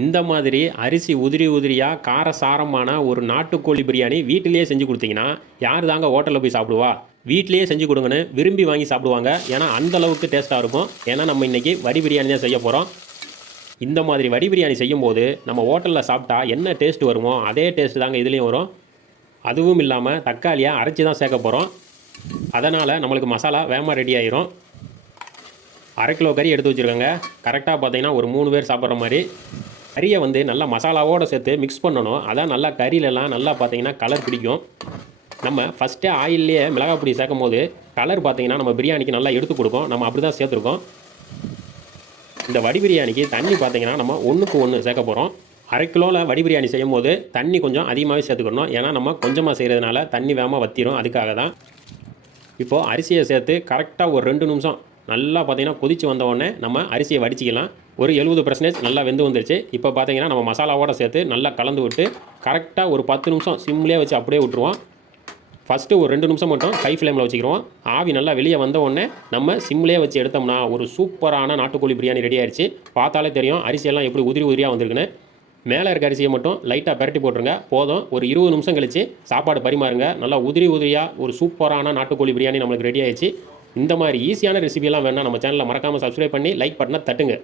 இந்த மாதிரி அரிசி உதிரி உதிரியாக காரசாரமான ஒரு நாட்டுக்கோழி பிரியாணி வீட்டிலேயே செஞ்சு கொடுத்தீங்கன்னா யார் தாங்க ஹோட்டலில் போய் சாப்பிடுவா? வீட்டிலேயே செஞ்சு கொடுங்கன்னு விரும்பி வாங்கி சாப்பிடுவாங்க. ஏன்னா அந்தளவுக்கு டேஸ்ட்டாக இருக்கும். ஏன்னா நம்ம இன்றைக்கி வடி பிரியாணி தான் செய்ய போகிறோம். இந்த மாதிரி வடி பிரியாணி செய்யும்போது நம்ம ஹோட்டலில் சாப்பிட்டா என்ன டேஸ்ட் வருமோ அதே டேஸ்ட் தாங்க இதுலேயும் வரும். அதுவும் இல்லாமல் தக்காளியை அரைச்சி தான் சேர்க்க போகிறோம். அதனால் நம்மளுக்கு மசாலா வேகமாக ரெடி ஆகிரும். 1/2 கிலோ கறி எடுத்து வச்சுருக்கோங்க. கரெக்டாக பார்த்தீங்கன்னா ஒரு 3 பேர் சாப்பிட்ற மாதிரி. கறியை நல்லா மசாலாவோடு சேர்த்து மிக்ஸ் பண்ணணும். அதான் நல்லா கறியிலலாம் நல்லா பார்த்தீங்கன்னா கலர் பிடிக்கும். நம்ம ஃபஸ்ட்டே ஆயில்லையே மிளகாய் பொடி சேர்க்கும் போது கலர் பார்த்தீங்கன்னா நம்ம பிரியாணிக்கு நல்லா எடுத்து கொடுக்கும். நம்ம அப்படி தான் சேர்த்துருக்கோம். இந்த வடி பிரியாணிக்கு தண்ணி பார்த்தீங்கன்னா நம்ம 1க்கு 1 சேர்க்க போகிறோம். 1/2 கிலோவில் வடி பிரியாணி செய்யும் போது தண்ணி கொஞ்சம் அதிகமாகவே சேர்த்துக்கணும். ஏன்னா நம்ம கொஞ்சமாக செய்கிறதுனால தண்ணி வேகமாக வற்றிடும். அதுக்காக தான். இப்போது அரிசியை சேர்த்து கரெக்டாக ஒரு 2 நிமிஷம் நல்லா பார்த்தீங்கன்னா கொதித்து வந்த உடனே நம்ம அரிசியை வடிச்சிக்கலாம். ஒரு 70% நல்லா வெந்து வந்துருச்சு. இப்போ பார்த்தீங்கன்னா நம்ம மசாலாவோடு சேர்த்து நல்லா கலந்து விட்டு கரெக்டாக ஒரு 10 நிமிஷம் சிம்லேயே வச்சு அப்படியே விட்டுருவோம். ஃபஸ்ட்டு ஒரு 2 நிமிஷம் மட்டும் ஹை ஃப்ளேமில் வச்சுக்கிறோம். ஆவி நல்லா வெளியே வந்த உடனே நம்ம சிம்லேயே வச்சு எடுத்தோம்னா ஒரு சூப்பரான நாட்டுக்கோழி பிரியாணி ரெடி ஆயிடுச்சு. பார்த்தாலே தெரியும் அரிசியெல்லாம் எப்படி உதிரி உதிரியாக வந்திருக்குன்னு. மேலே இருக்க அரிசியை மட்டும் லைட்டாக பரட்டி போட்டுருங்க. போதும். ஒரு 20 நிமிஷம் கழித்து சாப்பாடு பரிமாறுங்க. நல்லா உதிரி உதிரியாக ஒரு சூப்பரான நாட்டுக்கோழி பிரியாணி நம்மளுக்கு ரெடி ஆயிடுச்சு. இந்த மாதிரி ஈஸியான ரெசிபியெல்லாம் வேணால் நம்ம சேனலில் மறக்காமல் சப்ஸ்கிரைப் பண்ணி லைக் பட்டனை தட்டுங்க.